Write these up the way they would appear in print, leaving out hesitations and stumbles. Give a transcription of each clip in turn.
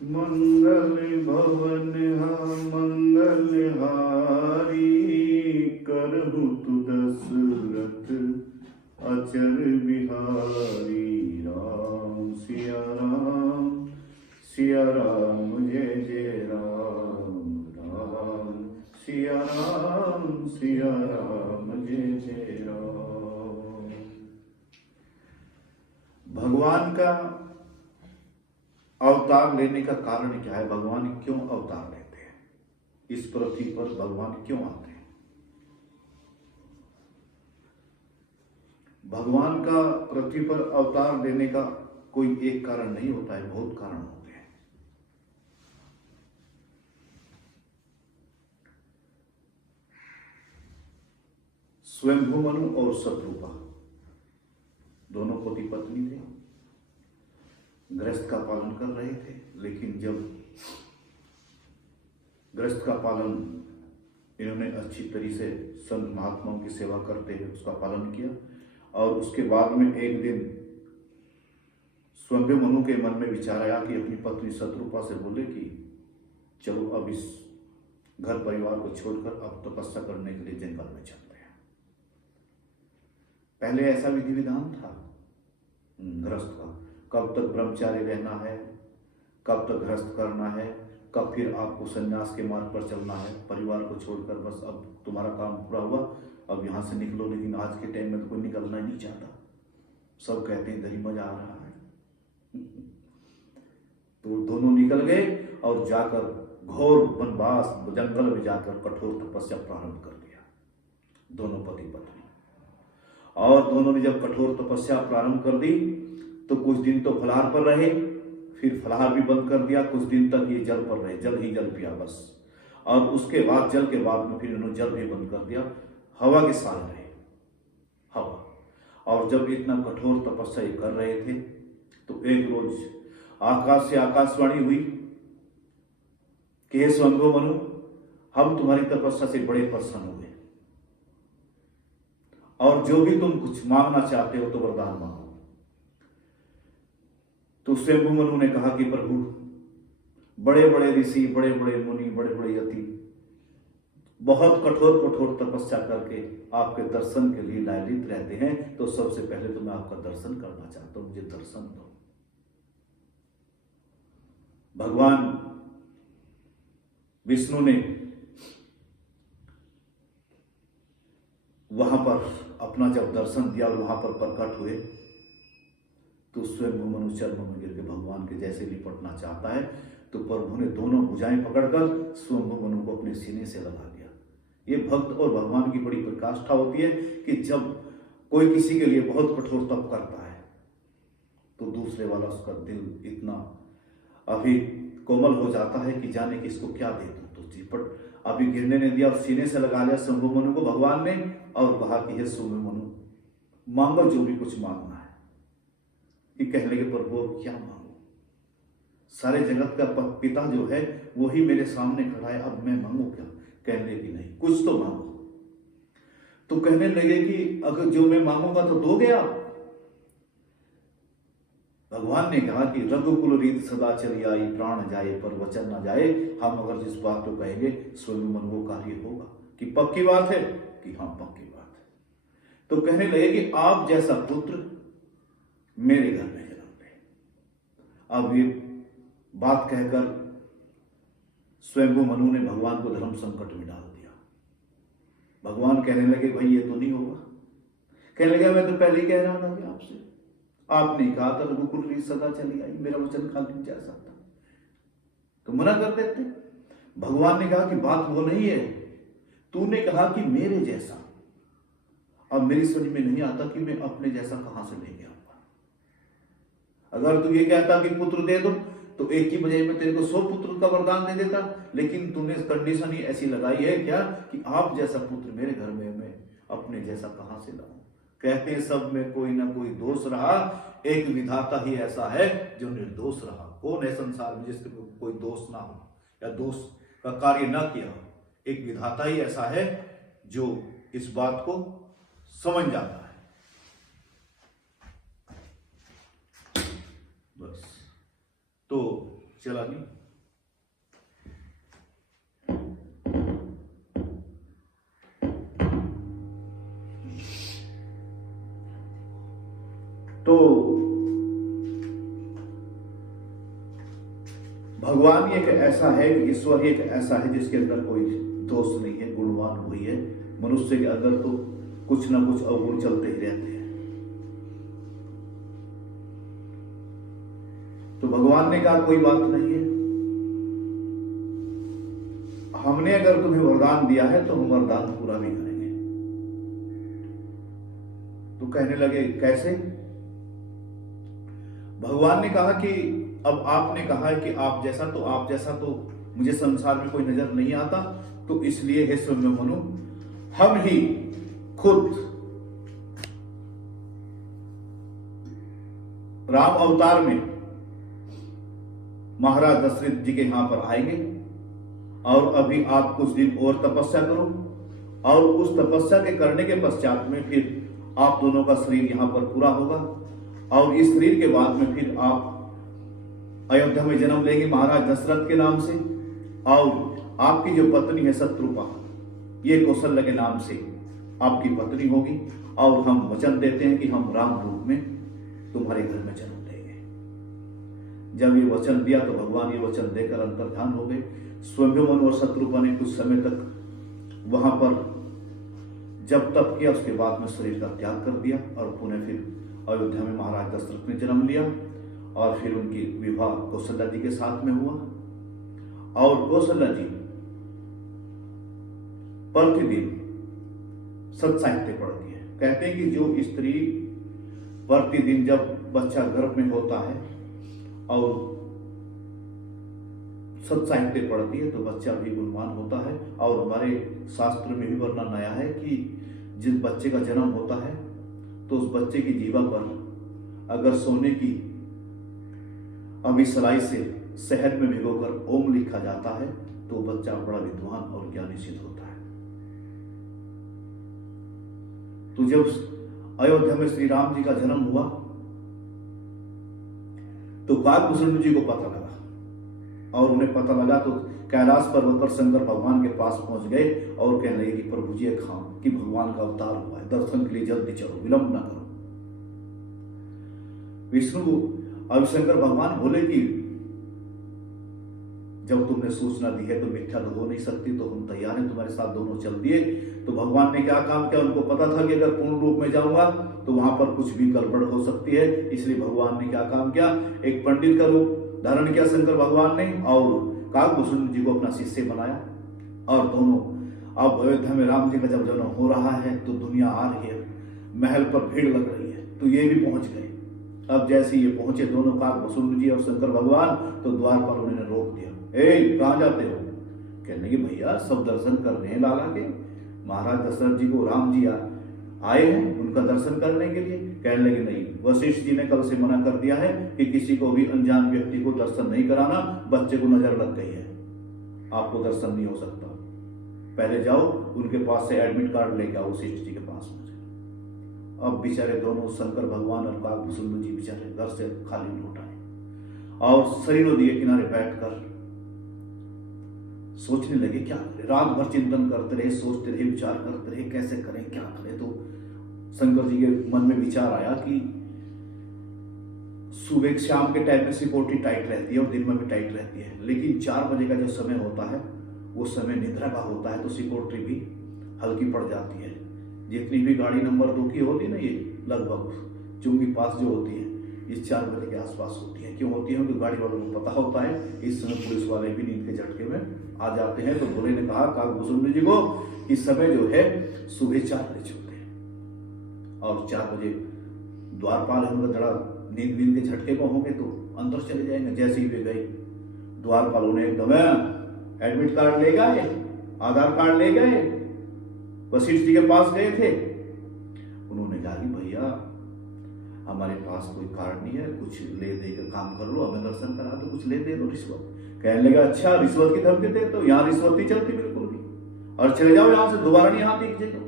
मंगल भवन मंगलहारी, करहु तु दशरथ अचर बिहारी। राम सिया राम जय जय राम। राम सिया राम जय जय राम। भगवान का अवतार लेने का कारण क्या है? भगवान क्यों अवतार लेते हैं? इस पृथ्वी पर भगवान क्यों आते हैं? भगवान का पृथ्वी पर अवतार लेने का कोई एक कारण नहीं होता है, बहुत कारण होते हैं। स्वयंभू मनु और शत्रुपा दोनों पति पत्नी थे, गृहस्थ का पालन कर रहे थे। लेकिन जब गृहस्थ का पालन इन्होंने अच्छी तरीके से संत महात्माओं की सेवा करते हुए उसका पालन किया, और उसके बाद में एक दिन स्वयंभू मनु के मन में विचार आया कि अपनी पत्नी शत्रुपा से बोले कि चलो अब इस घर परिवार को छोड़कर अब तपस्या करने के लिए जंगल में चलते हैं। पहले ऐसा विधि विधान था गृहस्थ का, कब तक ब्रह्मचारी रहना है, कब तक गृहस्थ करना है, कब फिर आपको संन्यास के मार्ग पर चलना है, परिवार को छोड़कर बस अब तुम्हारा काम पूरा हुआ, अब यहाँ से निकलो। लेकिन आज के टाइम में तो कोई निकलना ही नहीं चाहता, सब कहते हैं इधर ही मजा आ रहा है। तो दोनों निकल गए और जाकर घोर वनवास जंगल में जाकर कठोर तपस्या प्रारंभ कर दिया, दोनों पति पत्नी। और दोनों ने जब कठोर तपस्या प्रारंभ कर दी तो कुछ दिन तो फलाहार पर रहे, फिर फलाहार भी बंद कर दिया, कुछ दिन तक ये जल पर रहे, जल ही जल पिया बस। और उसके बाद जल के बाद में फिर इन्होंने जल भी बंद कर दिया, हवा के साथ रहे, हवा। और जब इतना कठोर तपस्या कर रहे थे तो एक रोज आकाश से आकाशवाणी हुई कि हे स्वयंभू मनु, हम तुम्हारी तपस्या से बड़े प्रसन्न हुए, और जो भी तुम कुछ मांगना चाहते हो तो वरदान मांगो। तो स्वयंभू मनु ने कहा कि प्रभु, बड़े बड़े ऋषि, बड़े बड़े मुनि, बड़े बड़े यति बहुत कठोर तपस्या करके आपके दर्शन के लिए लालित रहते हैं, तो सबसे पहले तो मैं आपका दर्शन करना चाहता हूं, मुझे दर्शन दो। भगवान विष्णु ने वहां पर अपना जब दर्शन दिया और वहां पर प्रकट हुए तो स्वयं मनु चरण में गिर के भगवान के जैसे लिपटना चाहता है, तो प्रभु ने दोनों भुजाएं पकड़कर स्वयं मनु को अपने सीने से लगा दिया। ये भक्त और भगवान की बड़ी प्रकाष्ठा होती है कि जब कोई किसी के लिए बहुत कठोर तप करता है तो दूसरे वाला उसका दिल इतना अभी कोमल हो जाता है कि जाने कि इसको क्या दे दूं। तो चिपट अभी गिरने ने दिया और सीने से लगा लिया स्वयंभू मनु को भगवान ने, और कहा कि हे स्वयंभू मनु, मांगो जो भी कुछ मांगना है। कि कहने के प्रभु क्या मांगो, सारे जगत का पिता जो है वो ही मेरे सामने खड़ा है, अब मैं मांगू क्या? कहने की नहीं, कुछ तो मांगो। तो कहने लगे कि अगर जो मैं मांगूंगा तो दोगे आप? भगवान ने कहा कि रघुकुल रीत सदा चली आई, प्राण जाए पर वचन न जाए। हम अगर जिस बात को कहेंगे स्वयं मन वो कार्य होगा। कि पक्की बात है? कि हाँ पक्की बात है। तो कहने लगे कि आप जैसा पुत्र मेरे घर में जन्म ले। अब ये बात कहकर स्वयंभू मनु ने भगवान को धर्म संकट में डाल दिया। भगवान कहने लगे भाई ये तो नहीं होगा। कहने लगे मैं तो पहले ही कह रहा था कि आपसे, आपने कहा था रघुकुल रीत सदा चली आई, मेरा वचन खाली नहीं जा सकता, तो मना कर देते। भगवान ने कहा कि बात वो नहीं है, तूने कहा कि मेरे जैसा। अब मेरी समझ में नहीं आता कि मैं अपने जैसा कहां से ले गया। अगर तू ये कहता कि पुत्र दे दो तो एक ही बजाय में तेरे को 100 पुत्र का वरदान दे देता, लेकिन तूने कंडीशन ही ऐसी लगाई है क्या कि आप जैसा पुत्र मेरे घर में मैं अपने जैसा कहां से लाऊं। कहते हैं सब में कोई ना कोई दोष रहा, एक विधाता ही ऐसा है जो निर्दोष रहा। कौन है संसार में जिसके कोई दोष ना हो या दोष का कार्य ना किया हो? एक विधाता ही ऐसा है जो इस बात को समझ जाता है। बस तो चला नहीं। तो भगवान एक ऐसा है कि ईश्वर एक ऐसा है जिसके अंदर कोई दोष नहीं है, गुणवान वही है। मनुष्य के अंदर तो कुछ ना कुछ अवगुण चलते ही रहते हैं। तो भगवान ने कहा कोई बात नहीं है, हमने अगर तुम्हें वरदान दिया है तो हम वरदान पूरा भी करेंगे। तो कहने लगे कैसे? भगवान ने कहा कि अब आपने कहा है कि आप जैसा तो मुझे संसार में कोई नजर नहीं आता, तो इसलिए हे स्वयं मनु हम ही खुद राम अवतार में महाराज दशरथ जी के यहां पर आएंगे और अभी आप कुछ दिन और तपस्या करो और उस तपस्या के करने के पश्चात में फिर आप दोनों का शरीर यहां पर पूरा होगा और इस शरीर के बाद में फिर आप अयोध्या में जन्म लेंगे महाराज दशरथ के नाम से और आपकी जो पत्नी है शत्रुपा, ये कौशल्य के नाम से आपकी पत्नी होगी और हम वचन देते हैं कि हम राम रूप में तुम्हारे घर में जन्म लेंगे। जब ये वचन दिया तो भगवान ये वचन देकर अंतर्धान हो गए। स्वयंभुवन और शत्रुपा ने कुछ समय तक वहां पर जब तप किया, उसके बाद में शरीर का त्याग कर दिया और पुनः फिर अयोध्या में महाराज दशरथ ने जन्म लिया और फिर उनकी विवाह कौशल्या जी के साथ में हुआ। और कौशल्या जी प्रतिदिन सत साहित्य पढ़ती है। कहते हैं कि जो स्त्री प्रतिदिन जब बच्चा गर्भ में होता है और सत साहित्य पढ़ती है तो बच्चा भी गुणवान होता है। और हमारे शास्त्र में भी वर्णन आया है कि जिस बच्चे का जन्म होता है तो उस बच्चे की जीवा पर अगर सोने की अभिसलाई से शहद में भिगोकर ओम लिखा जाता है तो बच्चा बड़ा विद्वान और ज्ञानी सिद्ध होता है। तो जब अयोध्या में श्री राम जी का जन्म हुआ तो काकभूषण जी को पता लगा और उन्हें पता लगा तो कैलाश पर्वत पर शंकर भगवान के पास पहुंच गए और कहने लगे कि प्रभु जी खां कि भगवान का अवतार हुआ है, दर्शन के लिए जल्दी चलो, विलंब ना करो। विष्णु अब शंकर भगवान बोले कि जब तुमने सूचना दी है तो मिथ्या तो हो नहीं सकती, तो हम तैयार हैं, तुम्हारे साथ दोनों चल दिए। तो भगवान ने क्या काम किया? उनको पता था कि अगर पूर्ण रूप में जाऊंगा तो वहां पर कुछ भी गड़बड़ हो सकती है, इसलिए भगवान ने क्या काम किया? एक पंडित का रूप धारण किया शंकर भगवान ने और काकभूषण जी को अपना शिष्य बनाया। और दोनों अब अयोध्या में राम जी का जब जन्म हो रहा है तो दुनिया आ रही है, महल पर भीड़ लग रही है, तो ये भी पहुंच गए। अब जैसे ये पहुंचे दोनों काकभूषण जी और शंकर भगवान, तो द्वार पर उन्होंने रोक दिया। कहाँ जाते हो? कहने लगे भैया सब दर्शन करने हैं लाला के, महाराज दशरथ जी को राम जी आए हैं उनका दर्शन करने के लिए। कहने लगे नहीं, वशिष्ठ जी ने कल से मना कर दिया है कि किसी को भी अनजान व्यक्ति को दर्शन नहीं कराना, बच्चे को नजर लग गई है, आपको दर्शन नहीं हो सकता। पहले जाओ उनके पास से एडमिट कार्ड लेके आओ वशिष्ठ जी के पास में। अब बेचारे दोनों शंकर भगवान और काकभूषण जी बेचारे घर से खाली लौट आए और शरीर नदी के किनारे बैठकर सोचने लगे क्या करें। रात भर चिंतन करते रहे, सोचते रहे, विचार करते रहे कैसे करें, क्या करें। तो शंकर जी के मन में विचार आया कि सुबह शाम के टाइम में सिक्योरिटी टाइट रहती है और दिन में भी टाइट रहती है, लेकिन 4 बजे का जो समय होता है वो समय निद्रा का होता है, तो सिक्योरिटी भी हल्की पड़ जाती है। जितनी भी गाड़ी नंबर 2 की होती है ना, ये लगभग चुंगी पास जो होती है ये 4 बजे के आसपास होती है। क्यों होती है? क्योंकि गाड़ी वालों को पता होता है इस समय पुलिस वाले भी नींद के झटके में आ जाते हैं। तो भोले ने कहा काकभूषण जी को कि समय जो है सुबह 4 बजे चलते हैं और 4 बजे द्वारपाल उनका जड़ा नींद के झटके को होंगे तो अंदर चले जाएंगे। जैसे ही वे गए द्वारपाल उन्हें एकदम एडमिट कार्ड ले गए, आधार कार्ड ले गए, वशिष्ठ जी के पास गए थे। उन्होंने कहा कि भैया हमारे पास कोई कार्ड नहीं है, कुछ ले दे कर काम कर लो, हमें दर्शन करा दो, कुछ ले दे दो रिश्वत। कहने लगा अच्छा रिश्वत की धमकी दे, तो यहाँ रिश्वत नहीं चलती बिल्कुल भी, और चले जाओ यहाँ से, दोबारा नहीं आती किसी को।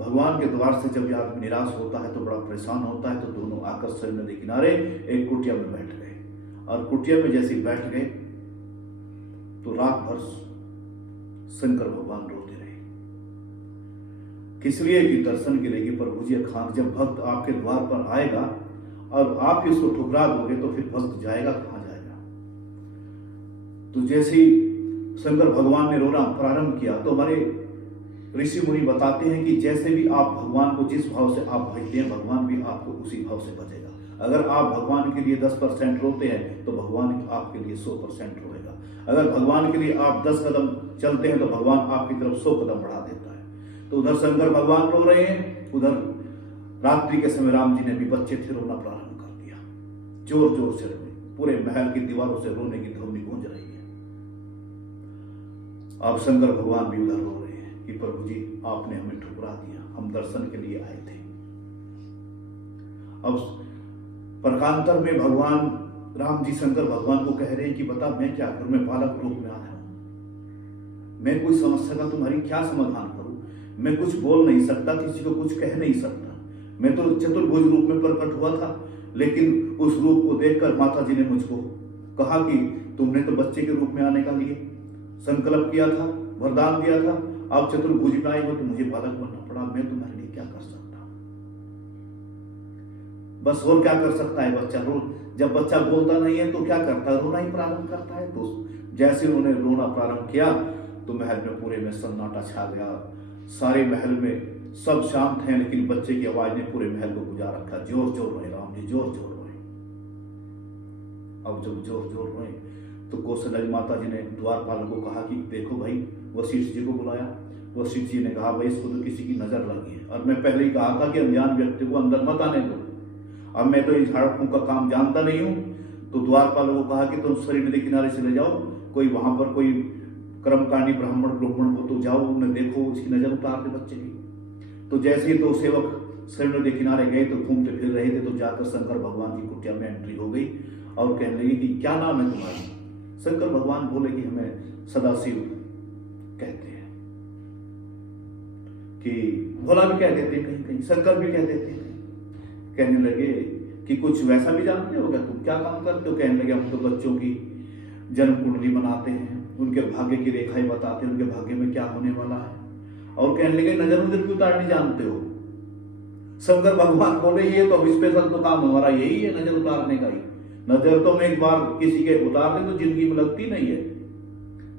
भगवान के द्वार से जब यह आदमी निराश होता है तो बड़ा परेशान होता है, तो दोनों आकर सरयू नदी किनारे एक कुटिया में बैठ गए और कुटिया में जैसे ही बैठ गए तो रात भर शंकर भगवान रोते रहे। किस लिए? कि दर्शन के लिए कि प्रभु जी खान, जब भक्त आपके द्वार पर आएगा और आप ही उसको ठुकरा दोगे तो फिर भक्त जाएगा कहां जाएगा। तो जैसे ही शंकर भगवान ने रोना प्रारंभ किया तो हमारे ऋषि मुनि बताते हैं कि जैसे भी आप भगवान को जिस भाव से आप भजते हैं, भगवान भी आपको उसी भाव से भजेगा। अगर आप भगवान के लिए 10% रोते हैं तो भगवान आपके लिए 100% रोएगा। अगर भगवान के लिए आप 10 कदम चलते हैं तो भगवान आपकी तरफ 100 कदम बढ़ा देता है। तो उधर शंकर भगवान रो रहे हैं, उधर रात्रि के समय राम जी ने भी बच्चे थे रोना प्रारंभ कर दिया। जोर जोर से रोए, पूरे महल की दीवारों से रोने की ध्वनि गूंज रही है। अब शंकर भगवान भी उधर रो रहे हैं कि प्रभु जी आपने हमें ठुकरा दिया, हम दर्शन के लिए आए थे। अब प्रकांतर में भगवान राम जी शंकर भगवान को कह रहे हैं कि बता मैं क्या करूं, मैं बालक रूप में आया हूं, मैं कोई समस्या का तुम्हारी क्या समाधान करूं, मैं कुछ बोल नहीं सकता, किसी को कुछ कह नहीं सकता। मैं तो चतुर्भुज रूप में प्रकट हुआ था, लेकिन उस रूप को देखकर माता जी ने मुझको कहा कि तुमने तो बच्चे के रूप में आने का लिए संकल्प किया था, वरदान दिया था, आप चतुर्भुज में आए हो तो मुझे बालक बनना पड़ा, मैं तुम्हारे लिए क्या कर सकता। बस और क्या कर सकता है बच्चा? जब बच्चा बोलता नहीं है तो क्या करता है? रोना ही प्रारंभ करता है। तो जैसे उन्होंने रोना प्रारंभ किया तो महल में पूरे में सन्नाटा छा गया। सारे महल में सब शांत हैं, लेकिन बच्चे की आवाज ने पूरे महल को गुजार रखा। जोर जोर रोए राम जी, जोर जोर रोए। अब जब जोर जोर रोए तो कौशल्या माता जी ने द्वारपाल को कहा कि देखो भाई, वशिष्ठ जी को बुलाया। वशिष्ठ जी ने कहा भाई इसको तो किसी की नजर लगी है, और मैं पहले ही कहा था कि अनजान व्यक्ति को अंदर मत आने दो। अब मैं तो इस झाड़ फूंक का काम जानता नहीं हूं। तो द्वारपाल को कहा कि तुम सरी नदी किनारे चले जाओ, कोई वहां पर कोई कर्मकांडी ब्राह्मण ब्राह्मण हो तो जाओ, उन्हें देखो, उसकी नजर उतार दे बच्चे की। तो जैसे ही दो सेवक सरी नदी किनारे गए तो घूमते फिर रहे थे, तो जाकर शंकर भगवान की कुटिया में एंट्री हो गई और कहने लगी कि क्या नाम है तुम्हारा? शंकर भगवान बोले कि हमें सदाशिव कहते हैं, कि भोला भी कह देते हैं, कहीं कहीं शंकर भी कह देते हैं। कहने लगे कि कुछ वैसा भी जानते हो क्या, तुम क्या काम करते हो? कहने लगे हम तो बच्चों की जन्म कुंडली बनाते हैं, उनके भाग्य की रेखाएं बताते हैं, उनके भाग्य में क्या होने वाला है। और कहने लगे नजर नजर क्यों उतारनी जानते हो? शंकर भगवान बोले ये तो स्पेशल तो काम हमारा यही है, नजर उतारने का ही। नजर तो मैं एक बार किसी के उतार दे तो जिंदगी में लगती नहीं है।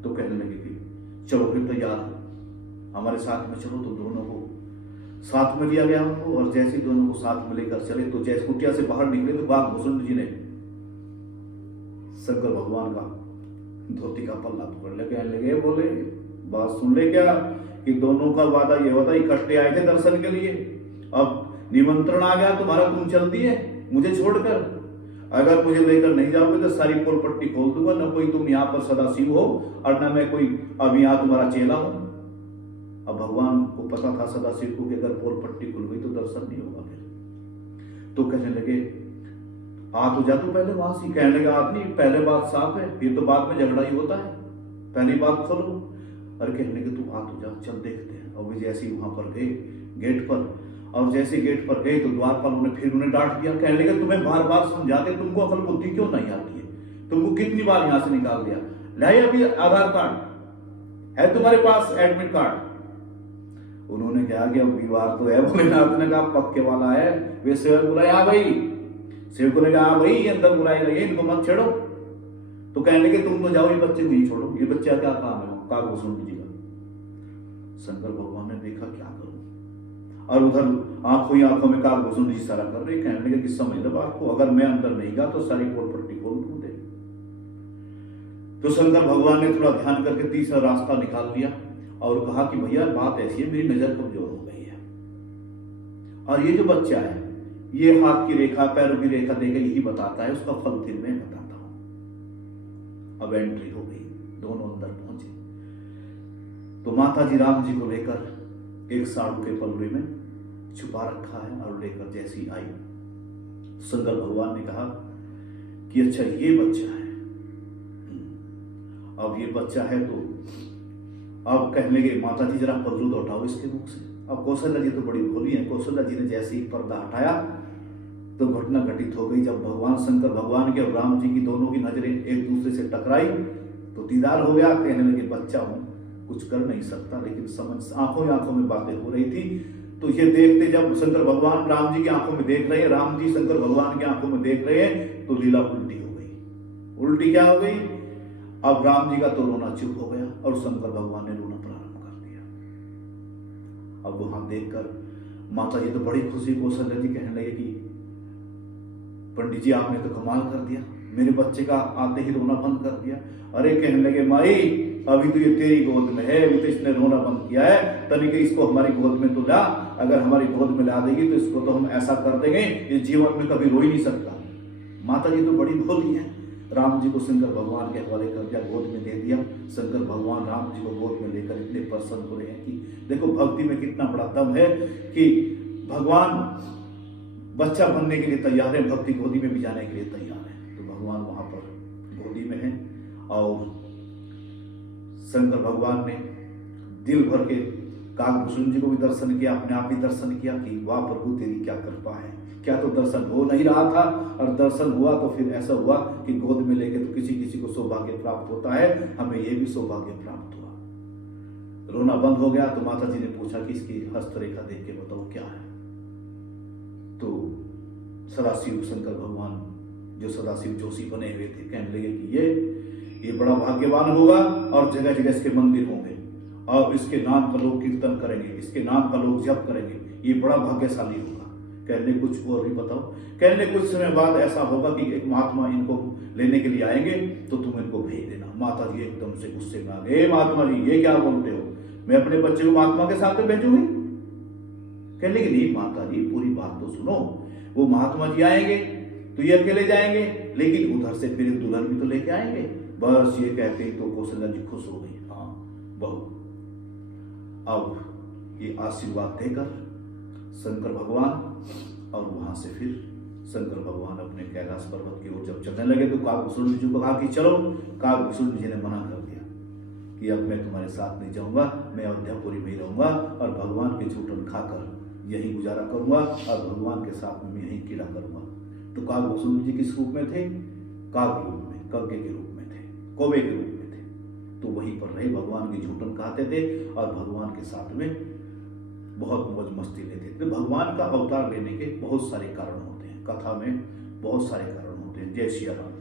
तो कहने लगे कि चलो फिर तैयार हो, हमारे साथ में चलो। तो दोनों को साथ में लिया गया उनको, और जैसे दोनों को साथ में लेकर चले तो जैसे कुटिया से बाहर निकले तो बाघ भूषण जी ने शंकर भगवान का धोती का पल्ला पकड़ लगे, बोले बात सुन ले क्या कि दोनों का वादा ये होता, इकट्ठे आए थे दर्शन के लिए, अब निमंत्रण आ गया तुम्हारा, तुम चलती है मुझे छोड़कर। अगर मुझे लेकर नहीं जाओगे तो सारी पोल पट्टी खोल दूंगा, न कोई तुम यहाँ पर सदाशिव हो और न मैं कोई अब यहाँ तुम्हारा चेला हूं। अब भगवान को पता था सदाशिव को कि अगर पोल पट्टी खुल गई तो दर्शन नहीं होगा फिर। तो कहने लगे आ तो जा तू पहले वहां से। कहने लगे आदमी पहले बात साफ है, फिर तो बाद में झगड़ा ही होता है, पहली बात खोलो। और कहने लगे तू आ तो जा, चल देखते हैं। और वे जैसे ही वहां पर गए गेट पर, और जैसे गेट पर गए तो द्वारपाल ने फिर उन्हें डांट दिया। कहने लगे तुम्हें बार बार समझाते, तुमको अकल बुद्धि क्यों नहीं आती है? तुमको कितनी बार यहां से निकाल दिया? लाइए अभी आधार कार्ड है तुम्हारे पास, एडमिट कार्ड। उन्होंने कहा कि अब विवाह तो है। भोलेनाथ ने कहा पक्के वाला है। वे सेवक बुलाया भाई, सेवक ने कहा भाई अंदर बुलाए गए, इनको मत छेड़ो। तो कहने लगे तुम तो जाओ, ये बच्चे को ही छोड़ो, ये बच्चा क्या काम है कागभूषण जी का। शंकर भगवान ने देखा क्या करूं, और उधर आंखों ही आंखों में कागभूषण जी इशारा कर रहे। कहने लगे कि समझ लो बात को, अगर मैं अंदर नहीं गया तो सारी पोल पट्टी खोल दूं दे। तो शंकर भगवान ने थोड़ा ध्यान करके तीसरा रास्ता निकाल लिया और कहा कि भैया बात ऐसी है, मेरी नजर कमजोर हो गई है, और ये जो बच्चा है ये हाथ की रेखा पैरों की रेखा देकर यही बताता है, उसका फल फिर मैं बताता हूं। अब एंट्री हो गई, दोनों अंदर पहुंचे तो माता जी राम जी को लेकर एक साड़ू के पल्ले में छुपा रखा है, और लेकर जैसी आई शंकर भगवान ने कहा कि अच्छा ये बच्चा है। अब ये बच्चा है तो अब कहने लगे माता जी जरा पर्दू उठाओ इसके मुख से। अब कौशल्या जी तो बड़ी भोली है, कौशल्या जी ने जैसे ही पर्दा हटाया तो घटना घटित हो गई। जब भगवान शंकर भगवान के और राम जी की दोनों की नजरें एक दूसरे से टकराई तो दीदार हो गया। कहने लगे बच्चा हूं, कुछ कर नहीं सकता, लेकिन समझ आंखों ही आंखों में बातें हो रही थी। तो ये देखते जब शंकर भगवान राम जी की आंखों में देख रहे हैं, राम जी शंकर भगवान की आंखों में देख रहे हैं, तो लीला उल्टी हो गई। उल्टी क्या हो गई? अब राम जी का तो रोना चुप हो गया और शंकर भगवान ने रोना प्रारंभ कर दिया। अब वहां देखकर माता जी तो बड़ी खुशी, कौशल्या जी कहने लगे कि पंडित जी आपने तो कमाल कर दिया, मेरे बच्चे का आते ही रोना बंद कर दिया। अरे कहने लगे माई अभी तो ये तेरी गोद में है, अभी तो इसने रोना बंद किया है, तनिक इसको हमारी गोद में तो ला। अगर हमारी गोद में ला देगी तो इसको तो हम ऐसा कर देंगे ये जीवन में कभी रो ही नहीं सकता। माता जी तो बड़ी भोली है। राम जी को शंकर भगवान के हवाले कर दिया, गोद में दे दिया। शंकर भगवान राम जी को गोद में लेकर इतने प्रसन्न हो रहे हैं कि देखो भक्ति में कितना बड़ा दम है कि भगवान बच्चा बनने के लिए तैयार है, भक्ति गोदी में भी जाने के लिए तैयार है। तो भगवान वहां पर गोदी में है और शंकर भगवान ने दिल भर के काकभूषण जी को भी दर्शन किया, अपने आप भी दर्शन किया कि वाह प्रभु तेरी क्या कृपा है। क्या तो दर्शन हो नहीं रहा था और दर्शन हुआ तो फिर ऐसा हुआ कि गोद में लेके तो किसी किसी को सौभाग्य प्राप्त होता है, हमें ये भी सौभाग्य प्राप्त हुआ। रोना बंद हो गया तो माता जी ने पूछा कि इसकी हस्तरेखा देख के बताओ क्या है। तो सदाशिव शंकर भगवान जो सदाशिव जोशी बने हुए थे कहने लगे कि ये बड़ा भाग्यवान होगा और जगह जगह इसके मंदिर होंगे और इसके नाम का लोग कीर्तन करेंगे, इसके नाम का लोग जप करेंगे, ये बड़ा भाग्यशाली होगा। कहने कुछ और भी बताओ। कहने कुछ समय बाद ऐसा होगा कि एक महात्मा इनको लेने के लिए आएंगे तो तुम इनको भेज देना। माता जी एकदम से गुस्से में आ गए, महात्मा जी ये क्या बोलते हो, मैं अपने बच्चे को महात्मा के साथ में भेजूंगी? कहने लगे नहीं माता जी पूरी बात तो सुनो, वो महात्मा जी आएंगे तो ये अकेले जाएंगे, लेकिन उधर से फिर दुल्हन भी तो लेके आएंगे। बस ये कहते ही तो कौशल्या जी खुश हो गई। हाँ बहू, अब ये आशीर्वाद देकर शंकर भगवान और वहां से फिर शंकर भगवान अपने कैलाश पर्वत की ओर जब चलने लगे तो काकभूषण जी को कहा कि चलो। काकभूषण जी ने मना कर दिया कि अब मैं तुम्हारे साथ नहीं जाऊंगा, मैं अयोध्यापुरी में ही रहूंगा और भगवान के झूठन खाकर यही गुजारा करूंगा और भगवान के साथ में यही कीड़ा करूंगा। तो काकभूषण जी किस रूप में थे? काक रूप में, कव्य के रूप में थे, कौवे के रूप में थे। तो वहीं पर रहे, भगवान की झूठन खाते थे और भगवान के साथ में बहुत मौज मस्ती लेते थे। भगवान का अवतार लेने के बहुत सारे कारण होते हैं, कथा में बहुत सारे कारण होते हैं। जय श्री राम।